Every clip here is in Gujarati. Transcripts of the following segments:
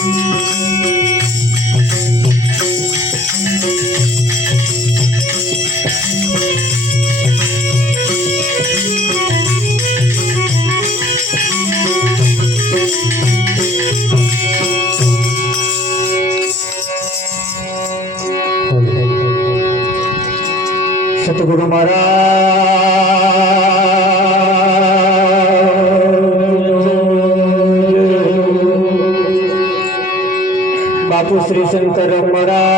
સતગુરુ મહારાજ બાપુ શ્રી શંકર મહારાજ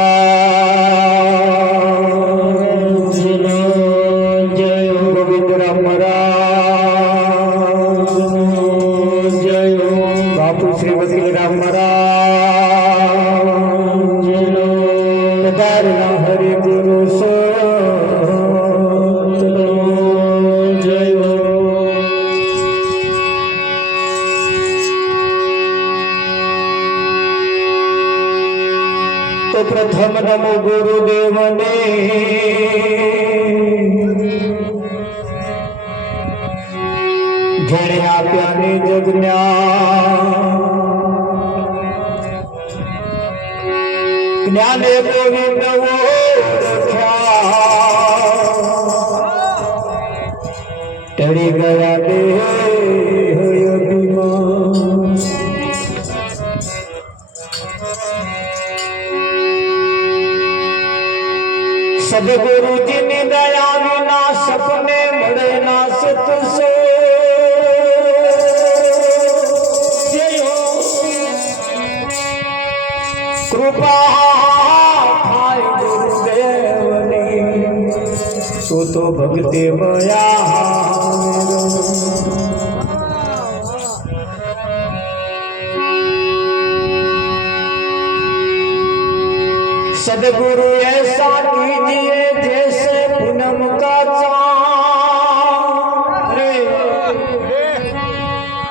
જય ગોવિંદ રામ મહારાજ જય બાપુ શ્રી વકીલ રામ મહારાજ હરિ ગુરુ પ્રથમ નમો ગુરુદેવને જેણે આપ્યા ને જ્ઞાને ગોવિંદ ટળી ગયા દેહ અભિમાન સદગુરુજીની દયા વિના સપને મળે ના સતસે કૃપા થાય ગુરુદેવની તો ભક્તિ મયા सदगुरु ऐसा कीजिए जैसे पूनम का चांद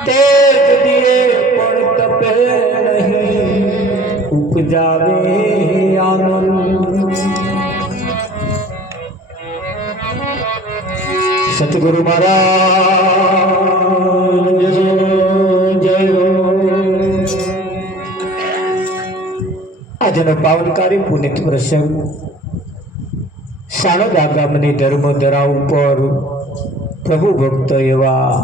तेज दिए पण तपे नहीं उपजावे आनंद। सतगुरु महाराज जय આજનો પાવનકારી પુનિત પ્રસંગ સાણોદા ગામની ધર્મધરા ઉપર પ્રભુ ભક્ત એવા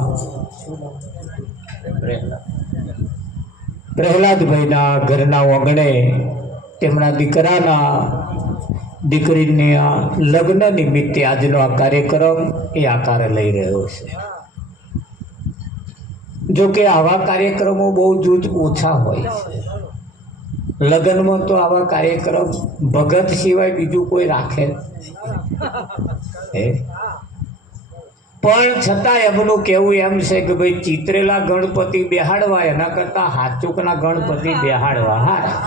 પ્રહલાદભાઈના ઘરના આંગણે તેમના દીકરીના લગ્ન નિમિત્તે આજનો આ કાર્યક્રમ એ આકાર લઈ રહ્યો છે। જો કે આવા કાર્યક્રમો બહુ જ ઓછા હોય છે। લગ્નમાં તો આવા કાર્યક્રમ ભગત સિવાય બીજું કોઈ રાખે પણ છતાં એમનું કહેવું એમ છે કે ભાઈ ચિતરેલા ગણપતિ બેહાડવા એના કરતા હાચુકના ગણપતિ બેહાડવા હારા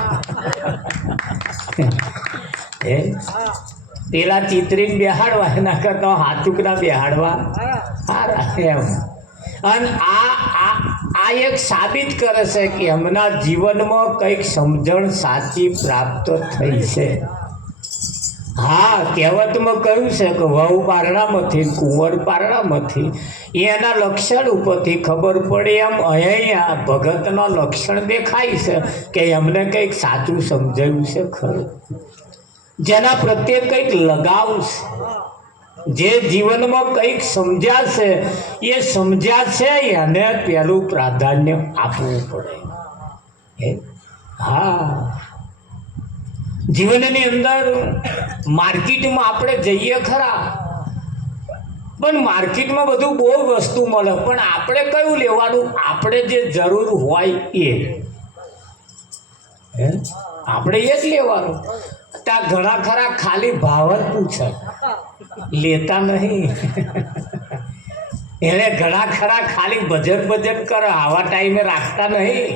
પેલા ચિત્રીને બેહાડવા એના કરતા હાચુકના બેહાડવા હારા એમ। અને આ એક સાબિત કરે છે કે એમના જીવનમાં કંઈક સમજણ સાચી પ્રાપ્ત થઈ છે। હા, કહેવતમાં કહ્યું છે કે વહુ પારણામાંથી કુંવર પારણામાંથી એના લક્ષણ ઉપરથી ખબર પડે એમ અહીંયા ભગતના લક્ષણ દેખાય છે કે એમને કંઈક સાચું સમજાયું છે ખરું, જેના પ્રત્યે કંઈક લગાવ છે, જે જીવનમાં કંઈક સમજ્યા છે એ સમજ્યા છે એને પહેલું પ્રાધાન્ય આપવું પડે। હા, જીવનની અંદર માર્કેટમાં આપણે જઈએ ખરા, પણ માર્કેટમાં બધું બહુ વસ્તુ મળે, પણ આપણે કયું લેવાનું? આપણે જે જરૂર હોય એ આપણે એ જ લેવાનું। ત્યાં ઘણા ખરા ખાલી ભાવ જ પૂછે, લેતા નહીં। એને ઘણા ખરા ખાલી બજેટ કરે, આવા ટાઈમે રાખતા નહીં,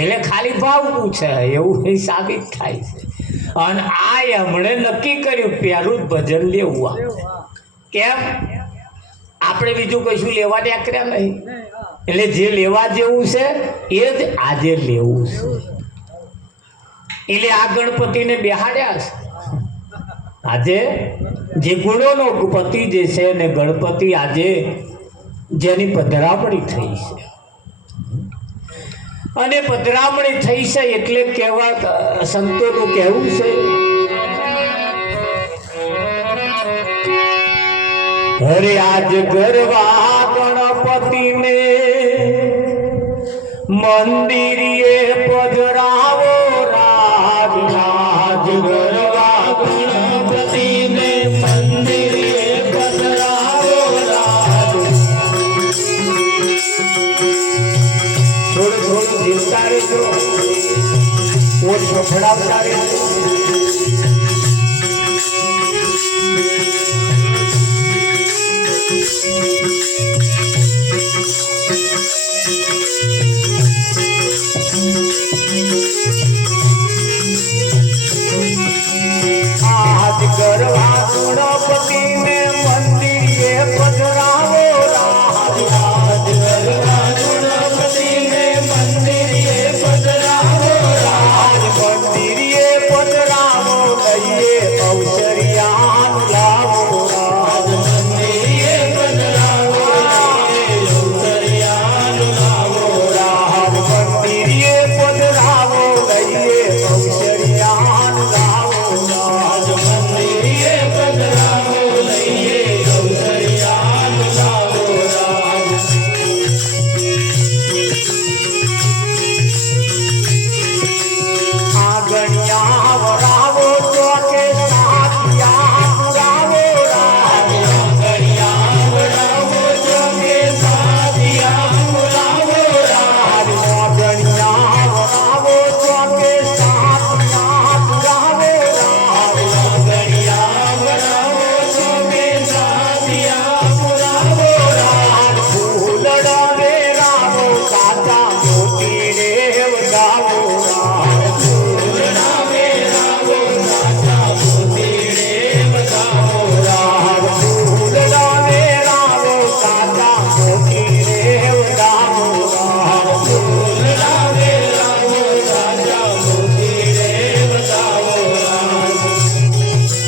એટલે ખાલી ભાવ પૂછે, એવું એ સાબિત થાય છે। અને આ એમણે નક્કી કર્યું પહેલું જ ભજન લેવું આપણે, કેમ? આપણે બીજું કશું લેવા નીકળ્યા નહીં, એટલે જે લેવા જેવું છે એ જ આજે લેવું છે। એટલે આ ગણપતિને બેહાડ્યા છે। આજે જે ગુણોનો પતિ જે છે ને ગણપતિ આજે જેની પધરામણી થઈ છે, અને પધરામણી થઈ છે એટલે કહેવા સંતોનું કહેવું છે હરે આજ ગરવા ગણપતિને મંદિરે પધરાવો રાજ રાજ ગરવા ગણપતિને મંદિરે પધરાવો રાજ થોડું થોડું જીવતા રહેજો ઓછ ફફડાવતા રહેજો આજ ગરવા ગણપતિને મંદિરે પધરાવો રાજ રાજ ગરવા ગણપતિને મંદિરે પધરાવો રાજ મંદિરે પધરાવો લઈએ અવસરિયાન લાવો રાજ મંદિરે પધરાવો લઈએ અવસરિયાન લાવો રાજ મંદિરે પધરાવો લઈએ અવસરિયાન લાવો રાજ મંદિરે પધરાવો લઈએ અવસરિયાન લાવો રાજ આંગણિયા વરાવો ચોકે સાથિયા પુરાવો રાજ આંગણિયા વરાવો ચોકે સાથિયા પુરાવો રાજ આંગણિયા વરાવો ચોકે સાથિયા પુરાવો રાજ આંગણિયા વરાવો ચોકે સાથિયા પુરાવો રાજ ફૂલડા વેરાવો કાચા મોતી રે વગાવો રાજ ફૂલડા વેરાવો કાચા મોતી રે વગાવો રાજ ફૂલડા વેરાવો કાચા મોતી રે વગાવો રાજ ફૂલડા વેરાવો કાચા મોતી રે વગાવો રાજ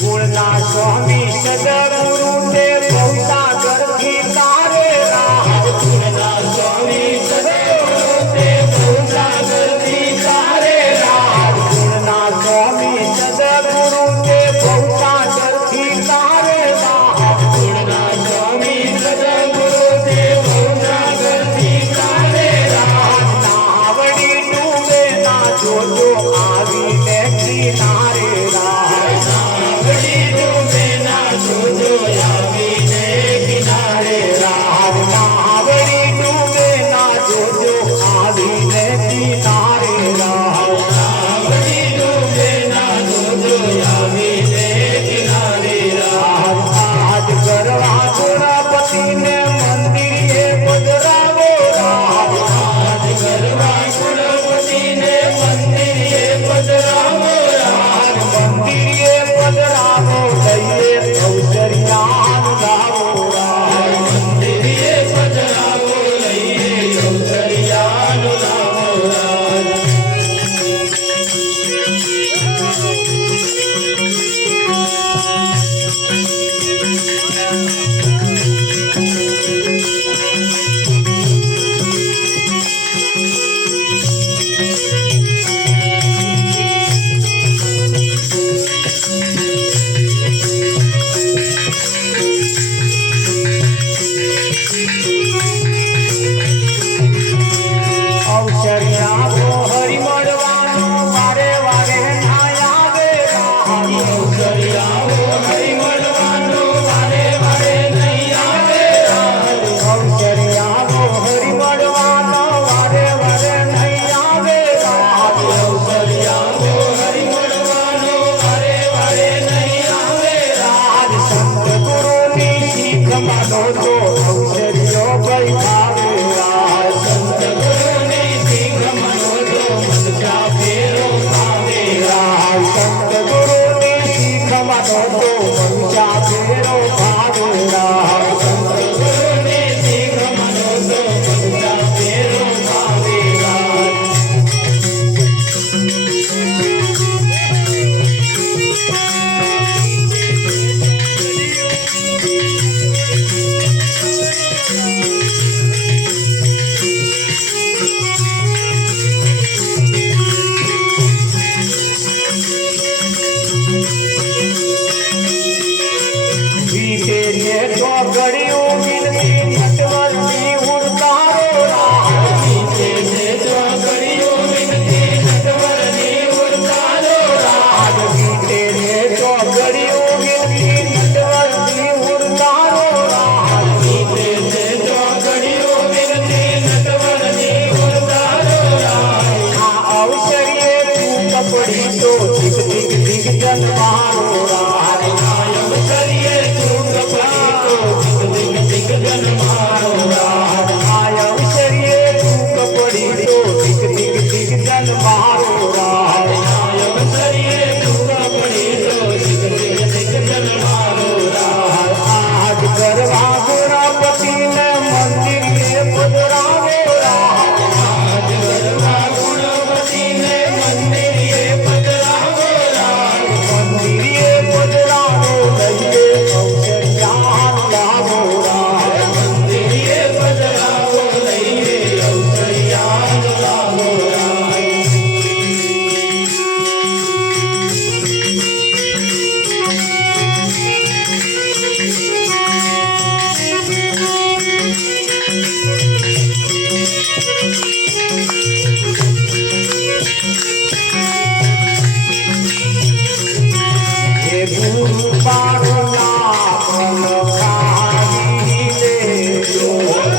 ગુણના સ્વામી સદગુરુ તે ભવસાગરથી તારે રાજ ગુણના સ્વામી સદગુરુ તે ભવસાગરથી તારે રાજ ગુણના સ્વામી સદગુરુ તે ભવસાગરથી તારે રાજ ગુણના સ્વામી સદગુરુ તે ભવસાગરથી તારે રાજ નાવડી ડૂબે ના જોજો આવીને કિનારે રાજ નાવડી ડૂબે ના જોજો આવીને કિનારે રાજ નાવડી ડૂબે ના જોજો આવીને કિનારે રાજ નાવડી ડૂબે ના જોજો આવીને કિનારે રાજ આજ ગરવા ગણપતિને મંદિરે પધરાવો રાજ આજ ગરવા ગણપતિને મંદિરે પધરાવો રાજ મંદિરે પધરાવો લઈએ અવસરિયાન લાવો રાજ મંદિરે પધરાવો લઈએ અવસરિયાન લાવો રાજ અવસરિયાઓ હરિ મળવાનો વારે વારે ના આવે રાજ અવસરિયાઓ હરિ મળવાનો વારે વારે નહીં આવે રાજ અવસરિયાઓ હરિ મળવાનો વારે વારે નહીં આવે રાજ અવસરિયાઓ હરિ મળવાનો વારે વારે નહીં આવે રાજ સંત ગુરુની શીખ માનો તો અવસરિયો ભાઈ ભાવે રાજ સંત ગુરુની શીખ માનો તો મનસા ફેરો ભાવે રાજ સંત ગુરુની શીખ માનો તો મનસા ફેરો ભાવે તો ઘડિયું વિનતી નટવરની ઉડતારો રાહ નીચે તો ઘડિયું વિનતી નટવરની ઉડતારો રાહ નીચે તો ઘડિયું વિનતી નટવરની ઉડતારો રાહ નીચે તો ઘડિયું વિનતી નટવરની ઉડતારો રાહ આ અવસરીએ તું કપડી તો દિગ દિગ દિગ જન મારો રાહ અવસરીએ તું કપડી તો દિગ દિગ દિગ જન મારો રાહ અવસરીએ તું કપડી તો દિગ દિગ દિગ જન મારો રાહ અવસરીએ તું કપડી તો દિગ દિગ દિગ જન મારો રાહ આજ કરવા ગુણપતિને મંદિરે પધરાવો રાહ આજ કરવા ગુણપતિને મંદિરે પધરાવો રાહ મંદિરે પધરાવો લઈએ અવસરિયાન લાવો રાહ મંદિરે પધરાવો લઈએ અવસરિયાન લાવો રાહ હે ગુરુ મારું નામ લખાવી લેજો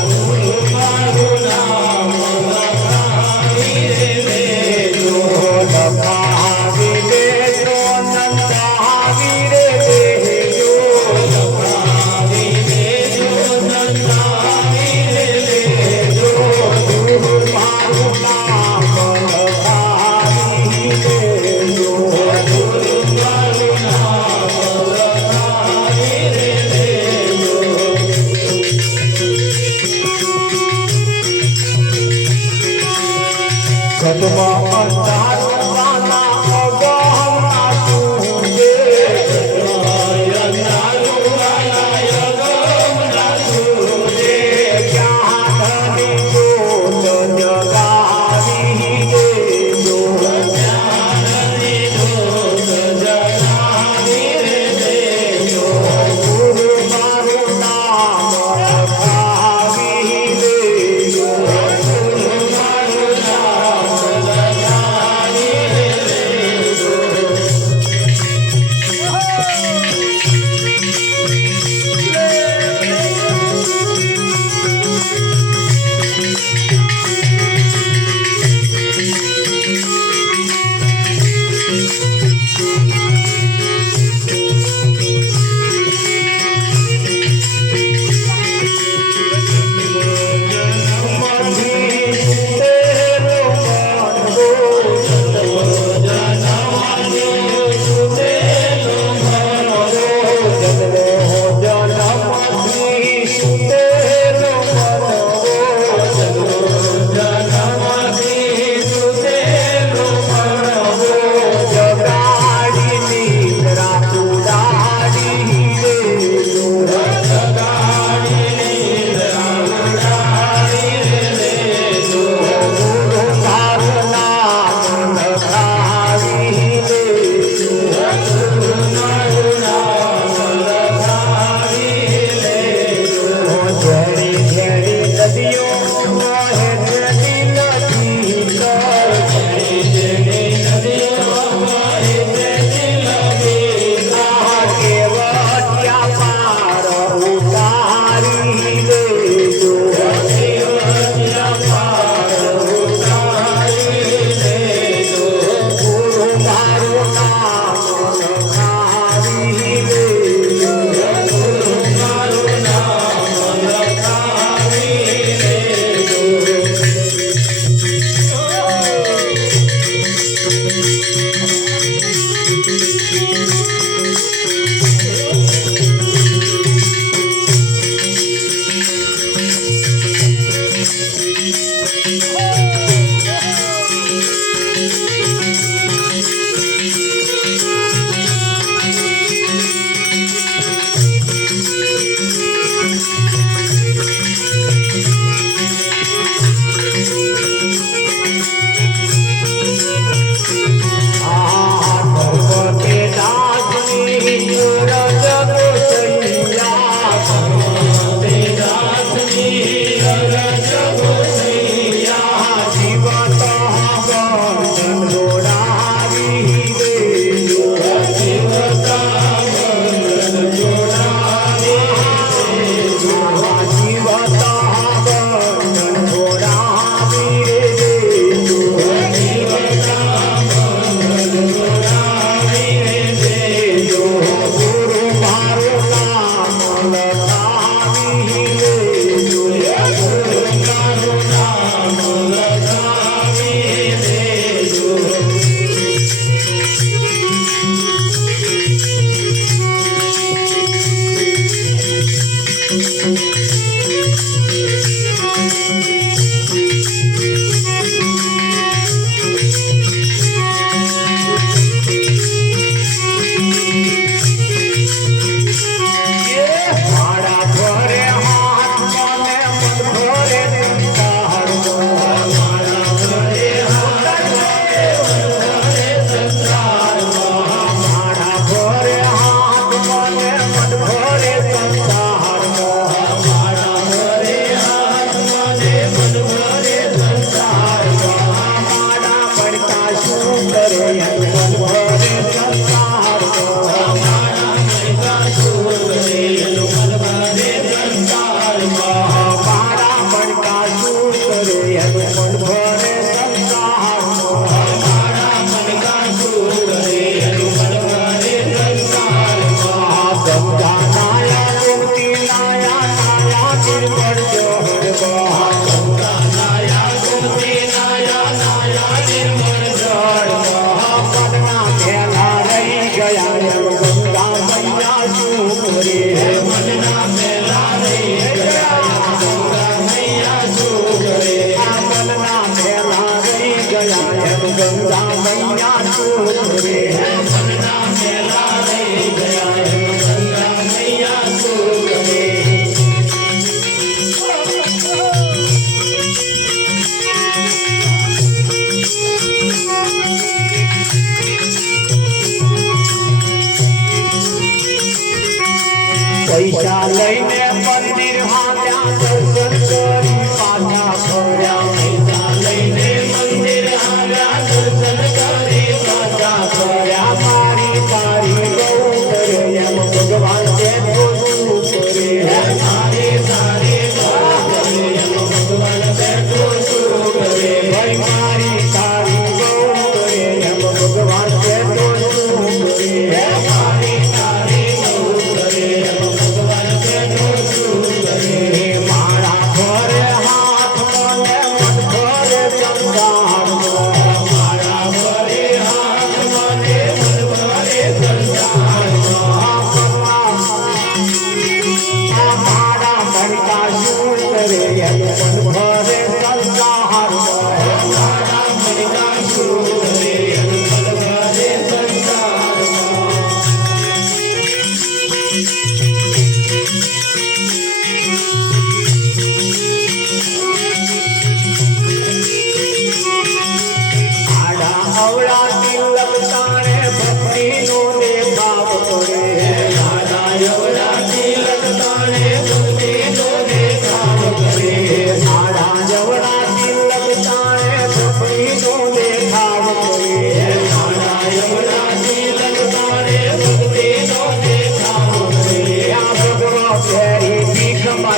ગુરુ મારું નામ લખાવી લેજો લખાવી લેજો નંદાવી રે લેજો લખાવી લેજો નંદાવી રે લેજો ગુરુ મારું નામ લખાવી લેજો ગુરુ મારું નામ લખાવી રે લેજો ઘટમાં અંધારવાના અગમના સૂજે ઘટમાં અંધારવાના અગમના સૂજે જ્યાં ધની જોત જગાવી દેજો જ્યાં ધની જોત જગાવી રે દેજો ગુરુ મારું નામ લખાવી દેજો ગુરુ મારું નામ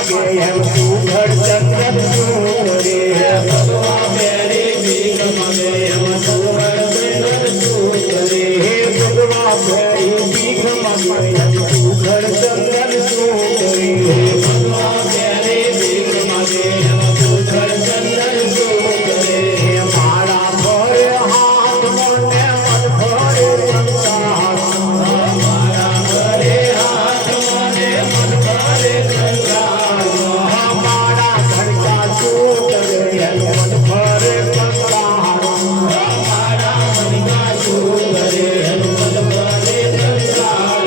માગે એમ સુઘડ ચંદન સુરે ભગવા પેરી ભીખ માગે એમ સુઘડ ચંદન સુરે હે ભગવા પેરી ભીખ માગે એમ સુઘડ ચંદન સુરે ભગવા પેરી ભીખ માગે એમ સુઘડ ચંદન સુરે મારા ભરે હાથ મને મન ભરે સંસાર મારા ભરે હાથ મને મન ભરે સંસાર મારા ઘરકા સુરે મન ભરે સંસાર મારા ઘરકા સુરે મન ભરે સંસાર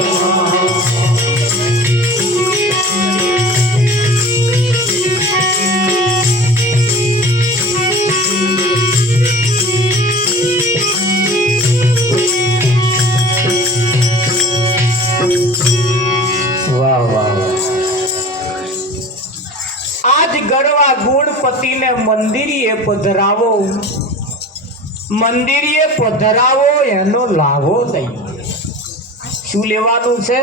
વાહ વાહ આજ ગરવા ગુણપતિને મંદિરીએ પધરાવો મંદિરીએ પધરાવો એનો લાભો લઈએ શું લેવાનું છે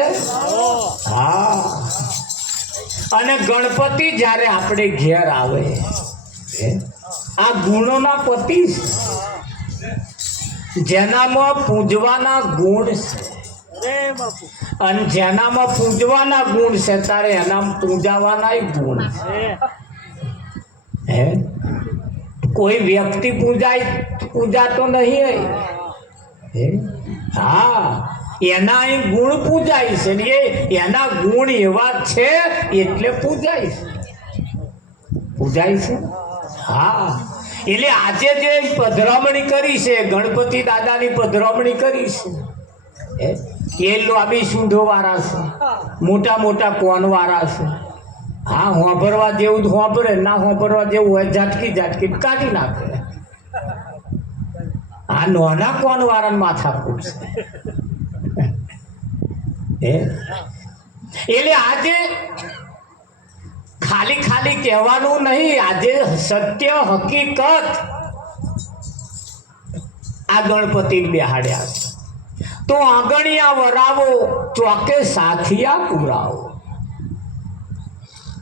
હા અને ગણપતિ જ્યારે આપણે ઘેર આવે આ ગુણોના પતિ છે જેનામાં પૂજવાના ગુણ છે અને જેનામાં પૂજવાના ગુણ છે તારે એનામાં પૂજાવાના ગુણ હે કોઈ વ્યક્તિ પૂજાતો નહીં હે હા એના અહીં ગુણ પૂજાય છે ને એના ગુણ એવા છે એટલે પૂજાય છે હા એટલે આજે જે પધરામણી કરી છે ગણપતિ દાદાની પધરામણી કરી છે એ લાંબી સૂંઢો વાળા છે મોટા મોટા કોન વાળા છે હા હોંભરવા જેવું જ હોંભરે ના હોંભરવા જેવું હોય ઝાટકી ઝાટકી કાઢી નાખે આ નાના કોન વાળા માથા ફૂટશે એટલે આજે ખાલી ખાલી કહેવાનું નહીં આજે સત્ય હકીકત આ ગણપતિ બેહાડ્યા તો આંગણિયા વરાવો ચોકે સાથિયા પુરાવો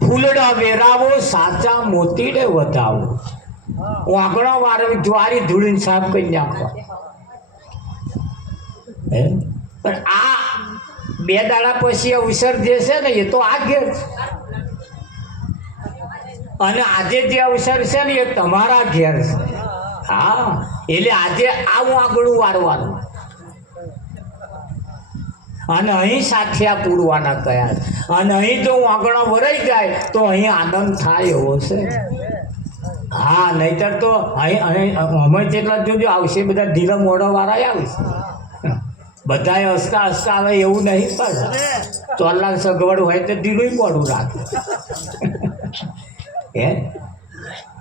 ફૂલડા વેરાવો સાચા મોતીડે વધાવો આંગણા વાળો જ્વારી ધૂળીને સાફ કરી નાખો પણ આ બે દાડા પછી અવસર જે છે ને એ તો આ ઘેર અને આજે જે અવસર છે ને એ તમારા ઘેર છે હા એટલે આજે આવું આંગણું વાળવાનું અને અહીં સાથિયા પૂરવાના કયા અને અહીં જો આંગણા વરાઈ જાય તો અહીં આનંદ થાય એવો છે હા નહીતર તો અહીં અમે જેટલા જોજો આવશે બધા ઢીલા મોઢા વાળા આવશે બધાએ હસતા હસતા આવે એવું નહીં પણ ચોલા સગવડ હોય તો ઢીલું મોઢું રાખે હે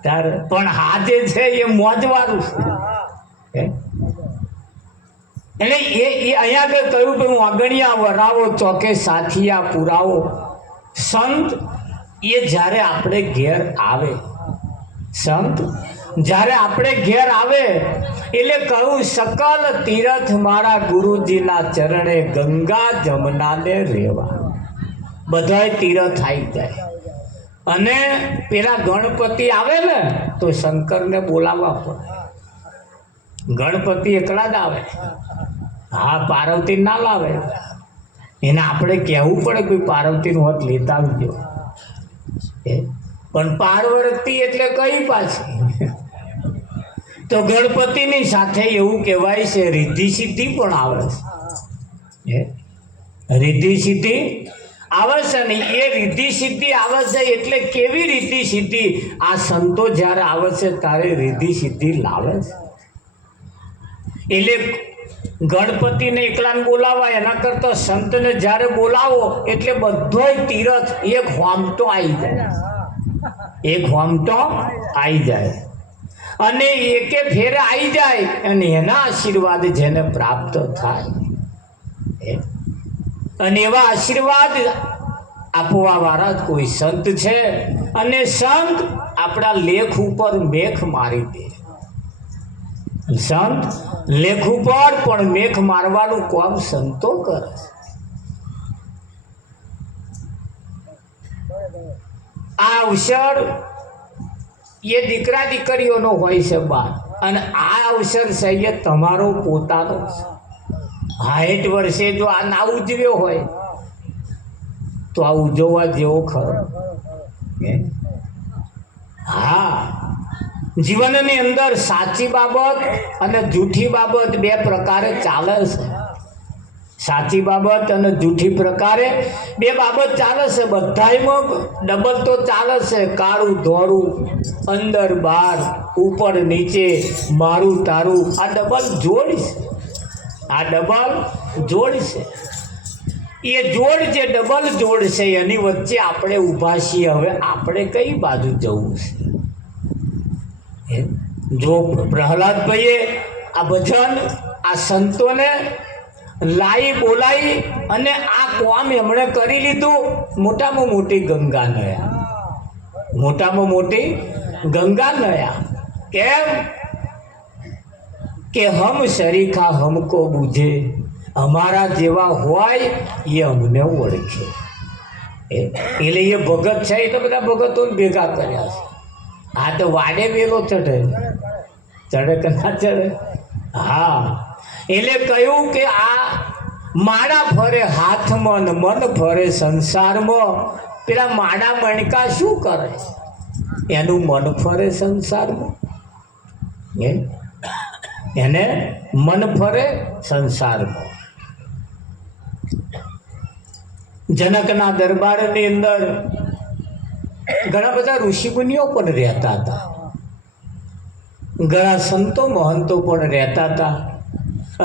તાર પણ હા જે છે એ મોજવાળું છે એટલે એ અહીંયા આગળ કહ્યું કે હું આંગણિયા વરાવો ચોકે સાથિયા પુરાવો સંત એ જ્યારે આપણે ઘેર આવે સંત જ્યારે આપણે ઘેર આવે એટલે કહું સકલ તીરથ મારા ગુરુજીના ચરણે ગંગા જમનાને રેવા બધાય તીરથ આવી જાય અને પેલા ગણપતિ આવે ને તો શંકરને બોલાવવા પડે ગણપતિ એકલા જ આવે હા પાર્વતી ના લાવે એને આપણે કહેવું પડે કોઈ પાર્વતીનું હાથ લેતા આવજો પણ પાર્વતી એટલે કઈ પાછી તો ગણપતિની સાથે એવું કહેવાય છે રિદ્ધિ સિદ્ધિ પણ આવે છે રિદ્ધિ સિદ્ધિ આવે છે ને એ રિદ્ધિ સિદ્ધિ આવે છે એટલે કેવી રિદ્ધિ સિદ્ધિ આ સંતો જ્યારે આવે છે ત્યારે રિદ્ધિ સિદ્ધિ લાવે છે એટલે ગણપતિને એકલાને બોલાવાય એના કરતાં સંતને જ્યારે બોલાવો એટલે બધોય તીરથ એક હોમટો આવી જાય અને એકે ફેરે આવી જાય અને એના આશીર્વાદ જેને પ્રાપ્ત થાય અને એવા આશીર્વાદ આપવા વાળા કોઈ સંત છે અને સંત આપણા લેખ ઉપર મેખ મારી દે સંત લેખ ઉપર પણ મેખ મારવાનું કામ સંતો કરે આ અવસર એ દીકરા દીકરીઓનો હોય છે બા, અને આ અવસર છે એ તમારો પોતાનો છે. 60 વર્ષે જો આ ના ઉજવ્યો હોય તો આ ઉજવવા જેવો ખરો? હા, જીવનની અંદર સાચી બાબત અને જૂઠી બાબત બે પ્રકારે ચાલે છે. સાચી બાબત અને જૂઠી પ્રકારે બે બાબત ચાલે છે. બધાયમાં ડબલ તો ચાલે છે. કાળું ધોળું, અંદર બહાર, ઉપર નીચે, મારું તારું, આ ડબલ જોડ છે. આ ડબલ જોડ છે. એ જોડ જે ડબલ જોડ છે એની વચ્ચે આપણે ઊભા છીએ. હવે આપણે કઈ બાજુ જવું છે? જો પ્રહલાદભાઈએ આ ભજન આ સંતોને લાઈ બોલાઈ અને આ કામ એમણે કરી લીધું, મોટામાં મોટી ગંગા નયા, મોટામાં મોટી ગંગા નયા. કેમ કે હમ શરીખા હમકો બુझे, અમારા જેવા હોય એ અમને ઓળખે. એટલે એ ભગત છે એ તો બધા ભગતોને ભેગા કર્યા છે. આ તો વાડે વેલો ચઢે, ચઢે કે ના ચઢે? હા, એટલે કહ્યું કે આ માળા ફરે હાથમાં ને મન ફરે સંસારમાં. પેલા માળા મણકા શું કરે? એનું મન ફરે સંસારમાં, એને મન ફરે સંસારમાં. જનકના દરબારની અંદર ઘણા બધા ઋષિમુનિઓ પણ રહેતા હતા, ઘણા સંતો મહંતો પણ રહેતા હતા,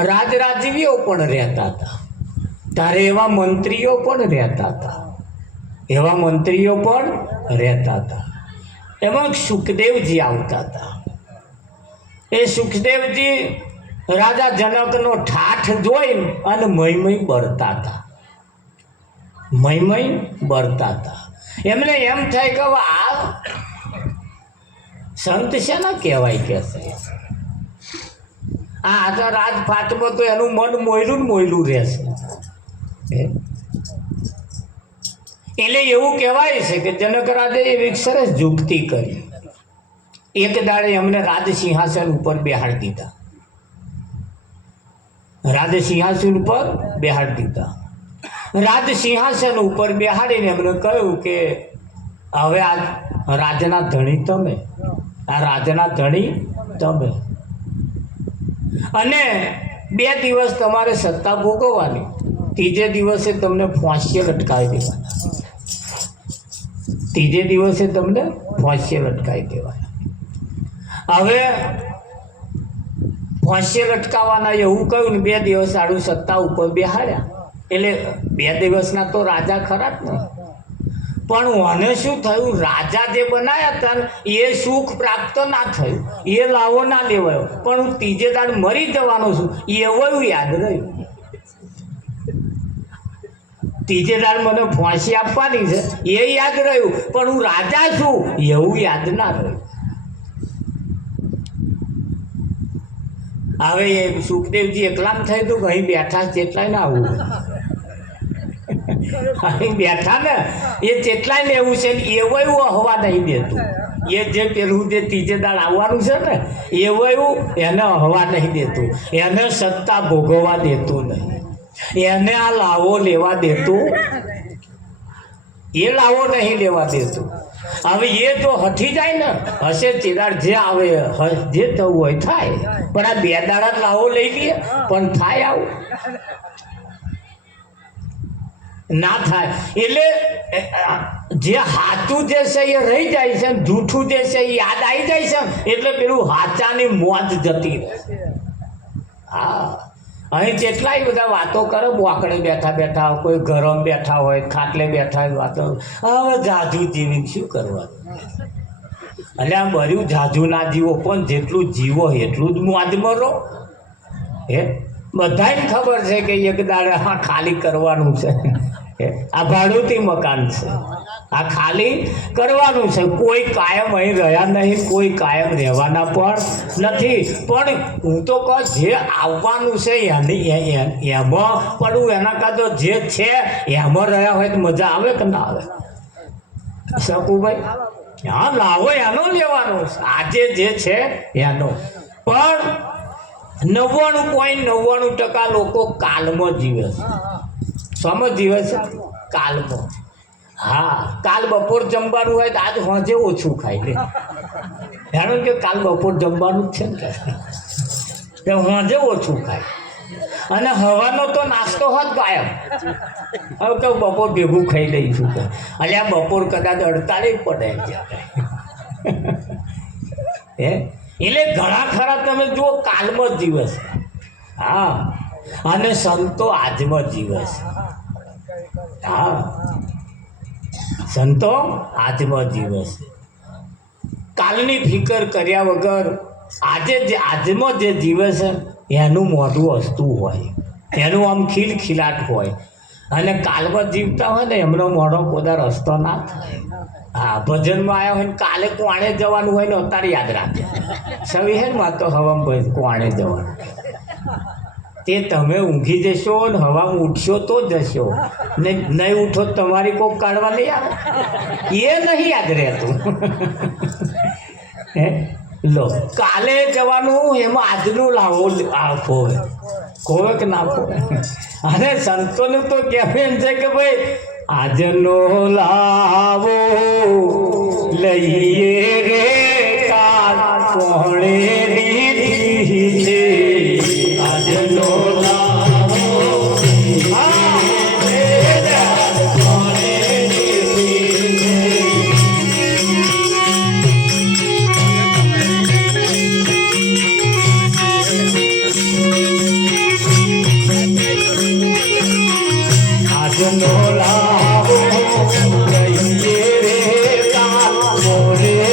રાજરાજવીઓ પણ રહેતા હતા. ત્યારે એવા મંત્રીઓ પણ રહેતા હતા, એવા મંત્રીઓ પણ રહેતા હતા. એમાં સુખદેવજી આવતા હતા. એ સુખદેવજી રાજા જનકનો ઠાઠ જોઈ અને મય બળતા હતા, મય બળતા હતા. એમને એમ થાય કે આ સંત છે ને કહેવાય કે છે. આ તો રાજપાટમાં તો એનું મન મોયલું રહેશે. એટલે એવું કહેવાય છે કે જનક રાજે એવી સરસ જુક્તિ કરી. એક દાડે એમને રાજ સિંહાસન ઉપર બેહાડી દીધા, રાજ સિંહાસન ઉપર બેહાડી દીધા. રાજ સિંહાસન ઉપર બેહાડીને એમને કહ્યું કે હવે આ રાજના ધણી તમે, આ રાજના ધણી તમે, અને 2 દિવસ તમારે સત્તા ભોગવવાની, ત્રીજે દિવસે તમને ફાંસીએ લટકાવી દેવાના, ત્રીજે દિવસે તમને ફાંસીએ લટકાવી દેવાના. હવે ફાંસીએ લટકાવવાના એવું કહ્યું ને 2 દિવસ આડું સત્તા ઉપર બેહાડ્યા. એટલે 2 દિવસના તો રાજા ખરા જ ને, પણ મને શું થયું, રાજા જે બનાવ્યા હતા એ સુખ પ્રાપ્ત ના થયું, એ લાવો ના લેવાયો, પણ હું ત્રીજે દાડ મરી જવાનો છું એવું યાદ રહ્યું. ત્રીજે દાડ મને ફાંસી આપવાની છે એ યાદ રહ્યું, પણ હું રાજા છું એવું યાદ ના રહ્યું. હવે એ સુખદેવજી એકલામ થઈ હતું કે અહીં બેઠા જેટલાય ના આવું, અહીં બેઠા ને એ જેટલાય ને એવું છે ને એવું હવા નહીં દેતું. એ જે પેલું જે ત્રીજે દાડ આવવાનું છે ને એવું એને હવા નહીં દેતું, એને સત્તા ભોગવવા દેતું નહીં, એને આ લાવો લેવા દેતું, એ લાવો નહીં લેવા દેતું. હવે એ તો હઠી જાય ને, હશે ચિરાડ જે આવે જે થવું હોય થાય, પણ આ 2 દાડા લાવો લઈ લઈએ પણ થાય આવું ના થાય. એટલે જે સાચું જે છે એ રહી જાય છે, જૂઠું જે છે એ યાદ આવી જાય છે, એટલે પેલું હાચાની મોજ જતી રહે. હા, અહીં જેટલાય બધા વાતો કરે, બોકડે બેઠા બેઠા, કોઈ ઘરમાં બેઠા હોય, ખાટલે બેઠા હોય વાતો. હવે જાજુ જીવીને શું કરવાનું? એટલે આમ બધું જાજુ ના જીવો, પણ જેટલું જીવો એટલું જ મોજમાં રહો. બધાને ખબર છે કે એક દાડે આ ખાલી કરવાનું છે, આ ભાડુતી મકાન છે, આ ખાલી કરવાનું છે. કોઈ કાયમ અહીં રહ્યા નહીં, કોઈ કાયમ રહેવાના પણ નથી. પણ હું તો કહું જે આવવાનું છે એમાં પડવું એના કાં તો જે છે એમાં રહ્યા હોય તો મજા આવે કે ના આવે? શકુભાઈ હા લાવો એનો લેવાનો આજે જે છે એનો પણ 99.99% લોકો કાલમાં જીવે છે સમજ જીવે છે કાલમાં હા કાલ બપોર જમવાનું હોય તો આજ હોજે ઓછું ખાઈ લે કારણ કે કાલ બપોર જમવાનું જ છે ને હોજે ઓછું ખાય અને હવાનો તો નાસ્તો હોત કાયમ હવે કે બપોર ભેગું ખાઈ લઈશું કે અલ્યા બપોર કદાચ 48 પડે હે એટલે ઘણા ખરા તમે જુઓ કાલમાં જ જીવે છે હા અને સંતો આજમાં જીવે છે હા સંતો આજમાં જીવે છે કાલની ફિકર કર્યા વગર આજે જે આજમાં જે જીવે છે એનું મોઢું હસતું હોય એનું આમ ખિલખિલાટ હોય અને કાલમાં જીવતા હોય ને એમનો મોઢો પોદાર હસતો ના થાય હા ભજનમાં આવ્યા હોય ને કાલે કોણે જવાનું હોય ને અત્યારે યાદ રાખે સવી હે ને માં તો હવામાં કોણે જવાનું તે તમે ઊંઘી જશો ને હવામાં ઉઠશો તો જશો ને નહીં ઉઠો તમારી કોક કાઢવા નહીં આવે એ નહીં યાદ રહેતું હે લો કાલે જવાનું એમાં આજનું લાવો ખોવે કે ના ખોવે અને સંતોનું તો કહેવું એમ છે કે ભાઈ આજનો લાવો લઈએ રે કાલ કોણે દીધી છે આજનો લાવો આજનો લાવો લઈએ રે કાલ કોણે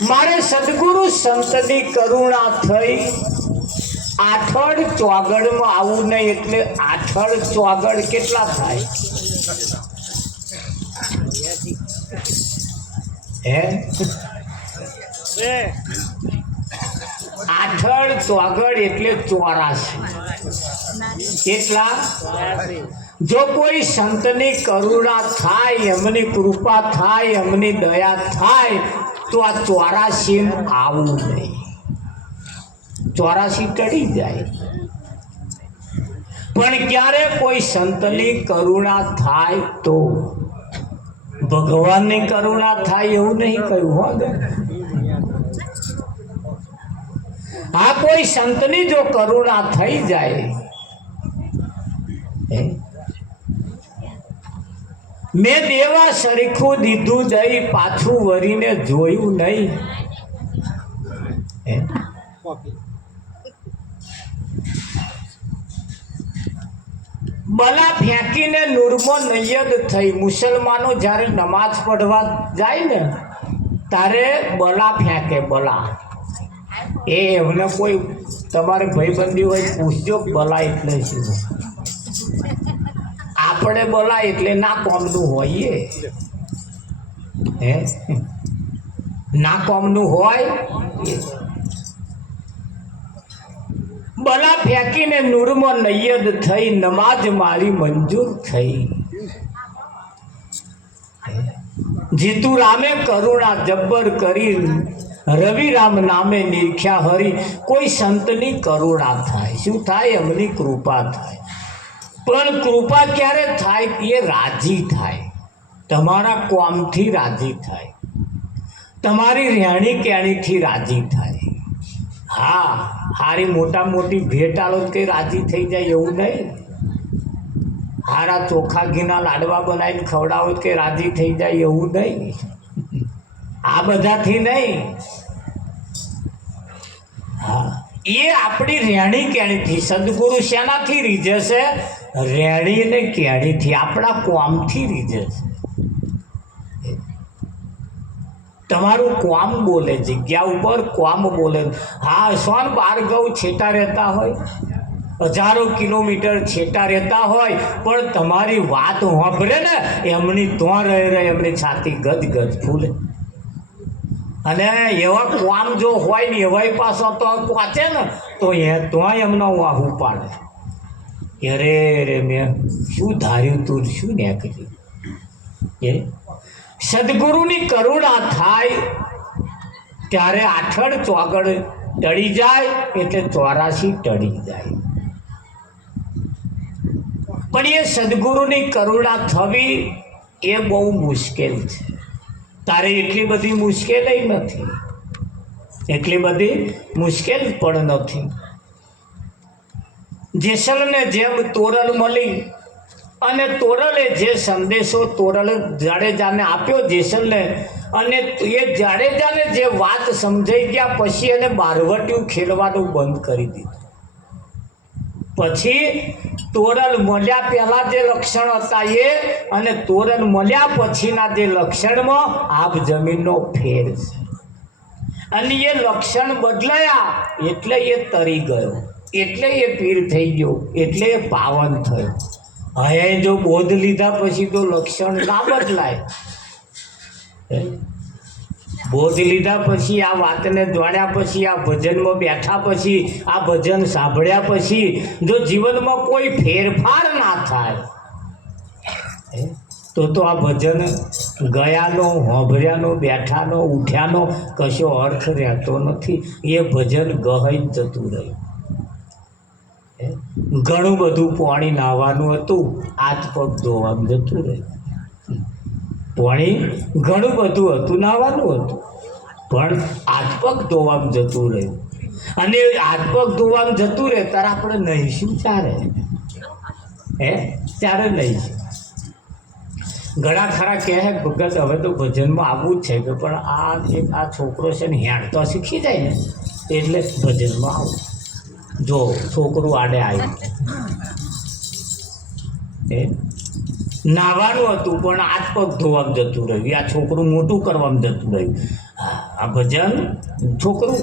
મારે સદગુરુ સંતની કરુણા થઈ આઠડ ચોગડમાં આવું નહીં એટલે આઠડ ચોગડ કેટલા થાય હે આઠડ ચોગડ એટલે 84 કેટલા જો કોઈ સંતની કરુણા થાય એમની કૃપા થાય એમની દયા થાય તો આ 84 આવું નહીં 84 ટળી જાય પણ ક્યારે કોઈ સંતની કરુણા થાય તો, ભગવાનની કરુણા થાય એવું નહીં કહ્યું હો. આ કોઈ સંતની જો કરુણા થઈ જાય, મેં દેવા સરીખું દીધું દઈ, પાછું વરીને જોયું નહીં. બલા ફેંકીને નૂરમાં નૈયદ થઈ. મુસલમાનો જ્યારે નમાઝ પઢવા જાય ને ત્યારે બલા ફેંકે. બલા એ એમને કોઈ તમારે ભાઈબંધી હોય પૂછજો બલા એટલે શું. આપણે બલા એટલે ના કોમનું હોઈએ, હે ના કોમનું હોય. બલા ફેંકીને નૂરમાં નૈયદ થઈ, નમાજ મારી મંજૂર થઈ. જીતુ રામે કરુણા જબ્બર કરી, રવિ રામ નામે નિરખ્યા હરી. કોઈ સંતની કરુણા થાય, શું થાય? એમની કૃપા થાય. પણ કૃપા ક્યારે થાય? એ રાજી થાય, તમારા કોમથી રાજી થાય, તમારી રહેણી કેણીથી રાજી થાય. હા, હારી મોટા મોટી ભેટ આલો કે રાજી થઈ જાય એવું નહીં. હારા ચોખા ઘીના લાડવા બનાવીને ખવડાવો કે રાજી થઈ જાય એવું નહીં. આ બધાથી નહીં. હા, એ આપણી રહેણી કેણીથી. સદગુરુ શેનાથી રીઝે છે? રહેણી ને કેણીથી, આપણા કોમથી રીઝે છે. તમારું કોમ બોલે, જગ્યા ઉપર કોમ બોલે. હા, સોન બારગવ છેટા રહેતા હોય, હજારો કિલોમીટર છેટા રહેતા હોય, પણ તમારી વાત સાંભળે ને એમની તો રહે એમની છાતી ગદ ગદ ફૂલે. અને એવા કોમ જો હોય ને એવા પાછો તો પહોંચે ને તો તોય એમનો વાહું પાડે કે રે રે મેં શું ધાર્યું તું, શું નીકળ્યું. એ સદગુરુની કરુણા થાય ત્યારે આઠડ ચોગડ ટળી જાય એટલે 84 ટળી જાય. પણ એ સદગુરુની કરુણા થવી એ બહુ મુશ્કેલ છે. તારે એટલી બધી મુશ્કેલ નથી, એટલી બધી મુશ્કેલ પણ નથી. જેસલને જેમ તોરલ મળી અને તોરલે જે સંદેશો તોરલ જાડેજાને આપ્યો જેસલને, અને એ જાડેજાને જે વાત સમજાઈ ગયા પછી એને બારવટિયું ખેલવાનું બંધ કરી દીધું. પછી તોરલ મળ્યા પહેલાં જે લક્ષણ હતા એ અને તોરલ મળ્યા પછીના જે લક્ષણમાં આબ જમીનનો ફેર છે. અને એ લક્ષણ બદલાયા એટલે એ તરી ગયો, એટલે એ પીર થઈ ગયો, એટલે એ પાવન થયો. હવે જો બોધ લીધા પછી તો લક્ષણ ના બદલાય. બોધ લીધા પછી, આ વાતને જાણ્યા પછી, આ ભજનમાં બેઠા પછી, આ ભજન સાંભળ્યા પછી જો જીવનમાં કોઈ ફેરફાર ના થાય તો આ ભજન ગયાનો, સાંભળ્યાનો, બેઠાનો, ઉઠ્યાનો કશો અર્થ રહેતો નથી. એ ભજન ગહાઈ જ જતું રહ્યું. ઘણું બધું પાણી નાહવાનું હતું, હાથ પગ ધોવાનું જતું રહ્યું. પાણી ઘણું બધું હતું, નાહવાનું હતું, પણ હાથ પગ ધોવાનું જતું રહ્યું. અને હાથ પગ ધોવાનું જતું રહે ત્યારે આપણે નહીશું ચારે, ત્યારે નહીં. ઘણા ખરા કહે ભગત હવે તો ભજનમાં આવવું જ છે કે, પણ આ છોકરો છે ને હેણતો શીખી જાય ને એટલે ભજનમાં આવું. જો છોકરું આડે આવ્યું, નાહવાનું હતું પણ હાથ પગ ધોવામાં જતું રહ્યું. આ છોકરું મોટું કરવામાં જતું રહ્યું. આ ભજન છોકરું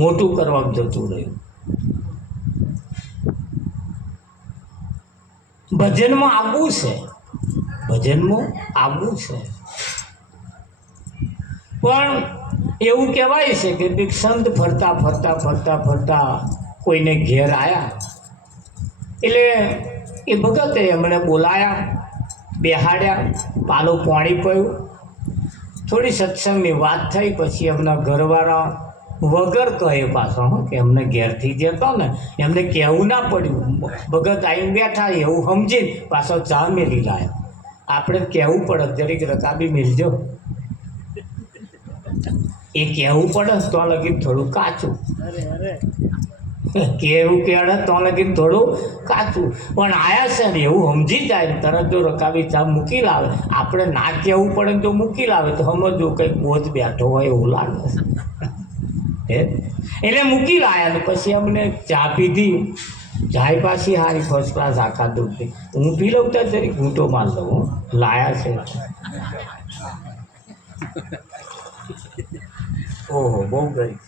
મોટું કરવામાં જતું રહ્યું. ભજનમાં આવવું છે, ભજનમાં આવવું છે. પણ એવું કહેવાય છે કે સંત ફરતા ફરતા ફરતા ફરતા કોઈને ઘેર આવ્યા એટલે એ ભગતે એમણે બોલાયા, બેહાડ્યા, પાલું પાણી પડ્યું, થોડી સત્સંગની વાત થઈ. પછી એમના ઘરવાળા વગર કહે પાછો હો કે એમને ઘેરથી જતો ને એમને કહેવું ના પડ્યું, ભગત આવીને બેઠા એવું સમજીને પાછો ચા મેલી લાવ્યો. આપણે કહેવું પડે જરીક રકાબી મિલજો, એ કહેવું પડે તો લગી થોડું કાચું, કેવું કેળે તો લગી થોડું કાચું, પણ આયા છે ને એવું સમજી જાય તરત જો રકાબી ચા મૂકી લાવે. આપણે ના કહેવું પડે તો મૂકી લાવે તો સમજવું કંઈક બોધ બેઠો હોય એવું લાગે હે. એટલે મૂકી લાયા ને પછી અમને ચા પીધી, ચાય પાછી હારી ફર્સ્ટ ક્લાસ આખા દૂધની. હું પી લઉં ત્યાં જરી ઘૂંટો માર લઉં, લાયા છે. ઓહો બહુ ગરીબ.